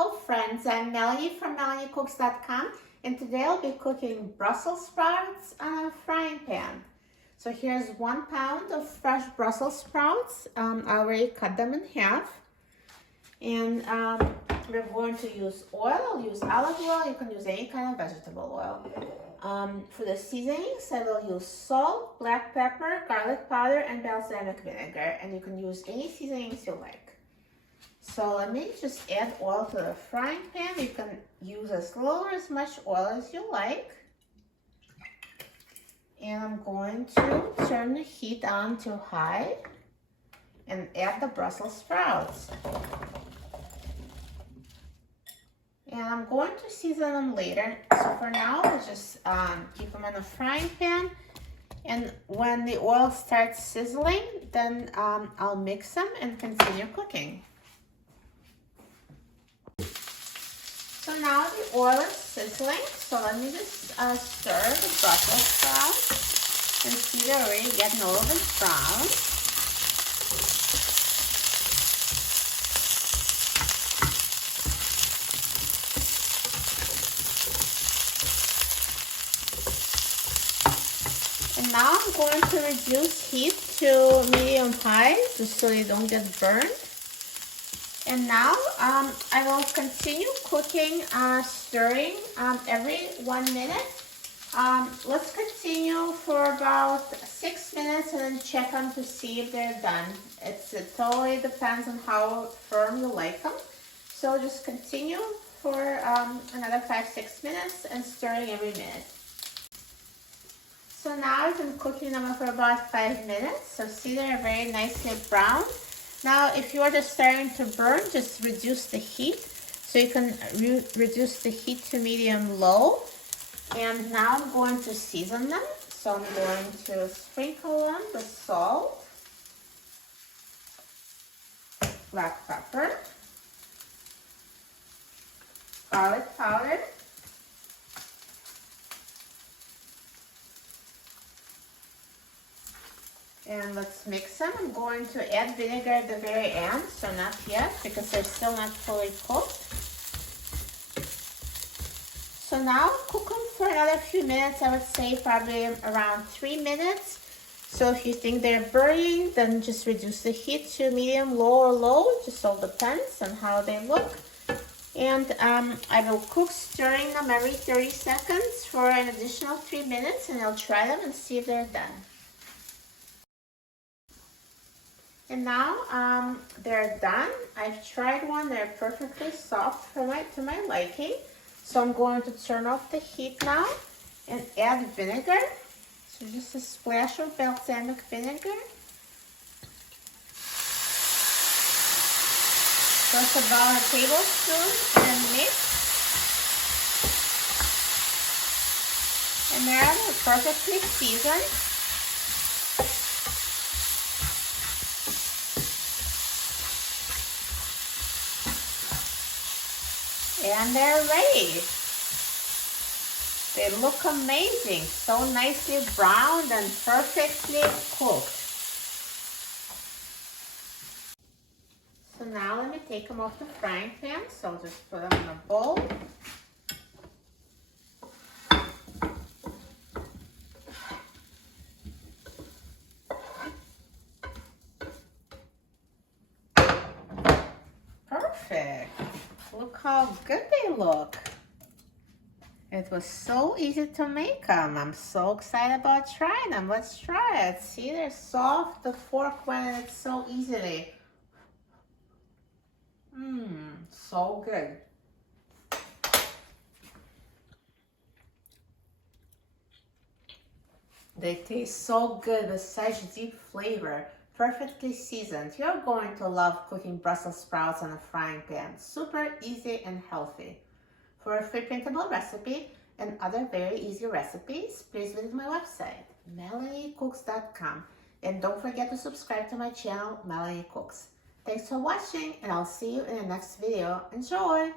Hello friends, I'm Melanie from MelanieCooks.com, and today I'll be cooking Brussels sprouts on a frying pan. So here's 1 pound of fresh Brussels sprouts. I already cut them in half. And we're going to use oil. I'll use olive oil. You can use any kind of vegetable oil. For the seasonings, I will use salt, black pepper, garlic powder, and balsamic vinegar. And you can use any seasonings you like. So let me just add oil to the frying pan. You can use as little or as much oil as you like. And I'm going to turn the heat on to high and add the Brussels sprouts. And I'm going to season them later. So for now, I'll just keep them in the frying pan. And when the oil starts sizzling, then I'll mix them and continue cooking. So now the oil is sizzling, so let me just stir the Brussels sprouts and see they're already getting a little bit brown. And now I'm going to reduce heat to medium-high just so they don't get burned. And now I will continue cooking, stirring every 1 minute. Let's continue for about 6 minutes and then check them to see if they're done. It totally depends on how firm you like them. So just continue for another 5-6 minutes and stirring every minute. So now I've been cooking them for about 5 minutes. So see they're very nicely brown. Now, if you are just starting to burn, just reduce the heat. So you can reduce the heat to medium-low. And now I'm going to season them. So I'm going to sprinkle on the salt, black pepper, garlic powder, and let's mix them. I'm going to add vinegar at the very end, so not yet because they're still not fully cooked. So now cook them for another few minutes. I would say probably around 3 minutes. So if you think they're burning, then just reduce the heat to medium, low, or low. Just all depends on how they look. And I will cook stirring them every 30 seconds for an additional 3 minutes, and I'll try them and see if they're done. And now they're done. I've tried one. They're perfectly soft to my liking. So I'm going to turn off the heat now and add vinegar. So just a splash of balsamic vinegar. Just about a tablespoon and mix. And they're perfectly seasoned. And they're ready. They look amazing, so nicely browned and perfectly cooked. So now let me take them off the frying pan. So I'll just put them in a bowl. Perfect. Look how good they look. It was so easy to make them. I'm so excited about trying them. Let's try it. See, they're soft. The fork went in it so easily. So good. They taste so good with such deep flavor. Perfectly seasoned. You're going to love cooking Brussels sprouts on a frying pan. Super easy and healthy. For a free printable recipe and other very easy recipes, please visit my website, MelanieCooks.com. And don't forget to subscribe to my channel, Melanie Cooks. Thanks for watching, and I'll see you in the next video. Enjoy!